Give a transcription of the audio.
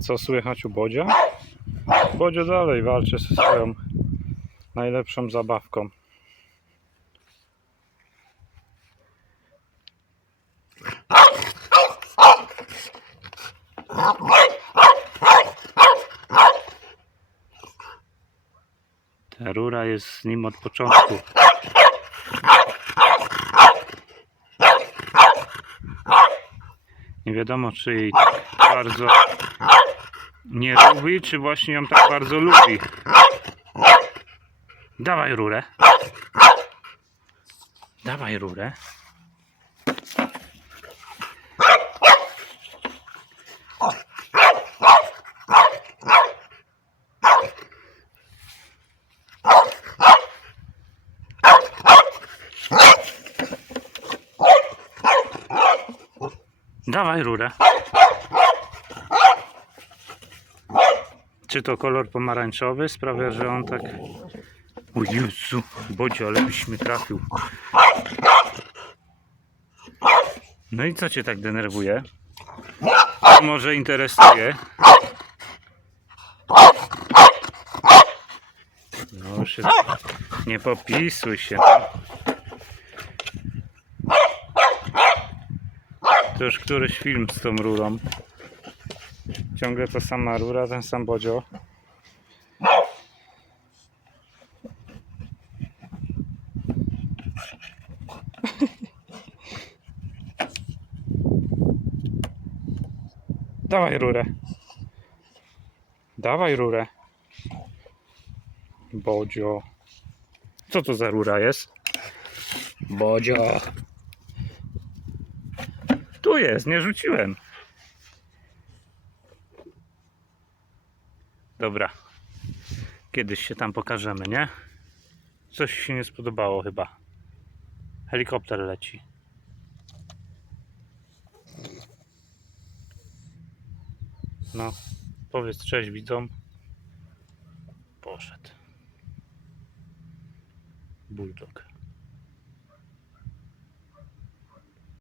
Co słychać u Bodzia? Bodzio dalej walczy ze swoją najlepszą zabawką. Ta rura jest z nim od początku. Nie wiadomo, czy jej tak bardzo nie lubi, czy właśnie ją tak bardzo lubi. Dawaj rurę. Dawaj rurę. Dawaj rurę. Czy to kolor pomarańczowy sprawia, że on tak... O Jezu, Bodzie, ale byś mnie trafił. No i co cię tak denerwuje? Może interesuje? No już nie popisuj się. To już któryś film z tą rurą. Ciągle to sama rura, ten sam bodzio. Dawaj rurę. Dawaj rurę. Bodzio. Co to za rura jest? Bodzio. Tu jest, nie rzuciłem. Dobra. Kiedyś się tam pokażemy, nie? Coś się nie spodobało chyba. Helikopter leci. No, powiedz cześć widzom. Poszedł. Bulldog.